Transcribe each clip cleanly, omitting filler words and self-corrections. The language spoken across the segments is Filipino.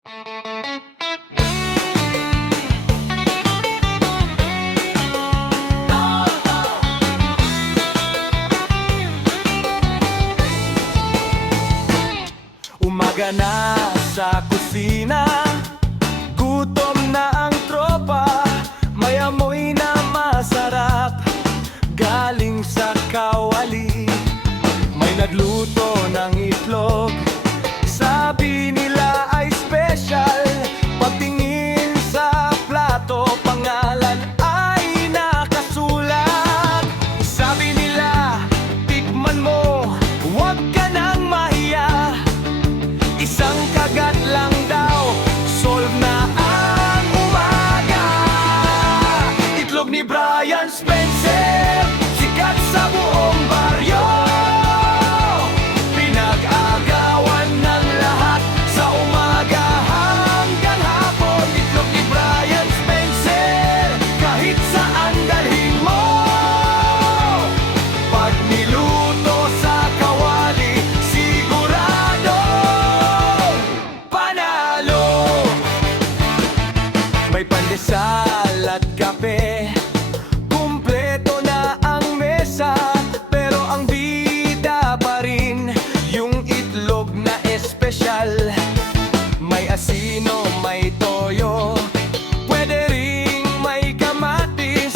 Umaga na sa kusina, gutom na ang tropa, may amoy na masarap galing sa kawali. May nagluto ng itlog, sabi nila ay special. Pagtingin sa plato, pangalan ay nakasulat. Sabi nila, tikman mo, huwag ka nang mahiya. Isang kagat lang daw, solve na ang umaga. Itlog ni Brian Spencer, sikat sa buong baryo. Pinag-agawan ng lahat sa umaga hanggang hapon. Itlog ni Brian Spencer, kahit saan dalhin mo. Pag niluto sa kawali, sigurado panalo. May pandesal at kape, kumpleto na ang mesa. Pero ang bida pa rin yung itlog na espesyal. May asino, may toyo, pwede ring may kamatis.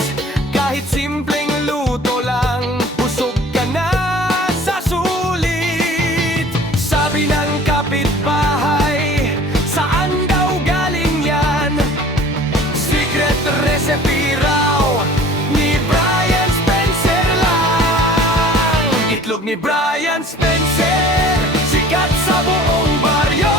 Kahit simpleng luto lang, busog ka na sa sulit. Sabi ng kapitbahay, saan daw galing yan? Secret recipe raw ni Brian Spencer lang. Itlog ni Brian Spencer, sikat sa buong baryo.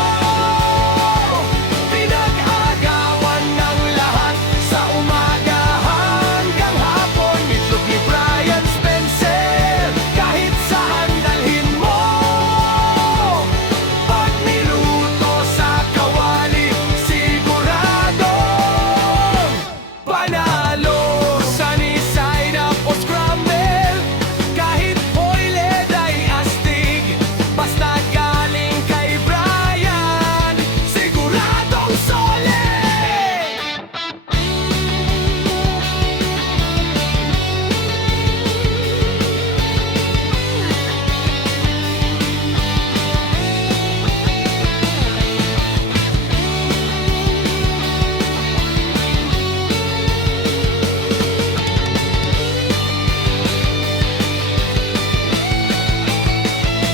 Pinag-agawan ng lahat sa umaga hanggang hapon. Itlog ni Brian Spencer, kahit saan dalhin mo. Pag niluto sa kawali, sigurado panalo. Sunny side up o scramble, kahit boiled ay astig. Basta galing kay Brian, siguradong solid.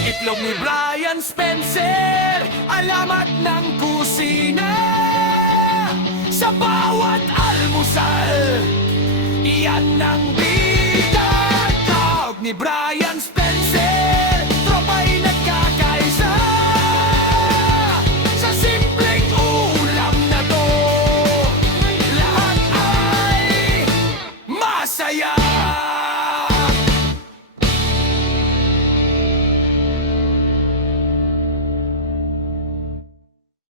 Itlog ni Brian Spencer, alamat ng kusina. Sa bawat almusal, iyan ang bida. Tawag ni Brian